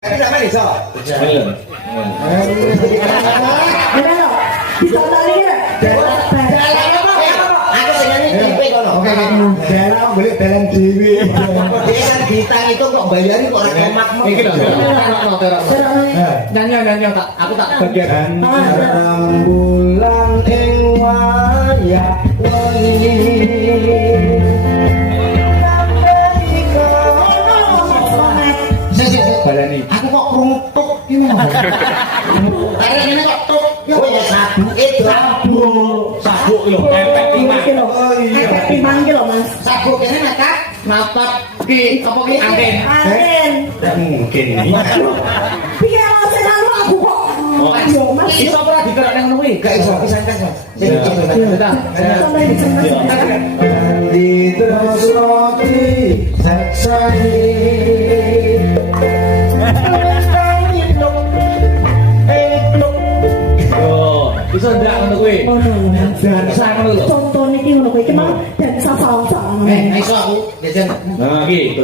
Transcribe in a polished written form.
Tapi sama iso. Belum. Ada loh. Ditonton iki lho. Aku senengane tipe kono. Oke, dalam boleh dalam dewi. Dia kan bintang itu kok bayari kok ora kemak. Iki lho. Nyanyi tak. Aku tak bagian. Bulan ing wayah wengi. Balani. Aku kok kruntuk ini. Karena ini kok tuk. Oh ya sabuk itu. Sabuk lho, efek timah. Iki lho. Efek timah iki lho, Mas. Sabuk ini nakak. Napak ki apa ki angin. Angin. Mungkin ini. Piye lho sing anu aku kok. Yo, Mas. Iso ora dikerak nang ngono kuwi? Gak iso pisan kan. Sampai dicengkes. Di terus roti saksani. Yo, iso ndak ngono kuwi. Oh, Dan sang ngono lho. contoh niki ngono kuwi iki mau dan sasa-sasa. Iso aku jajan. Nah, iki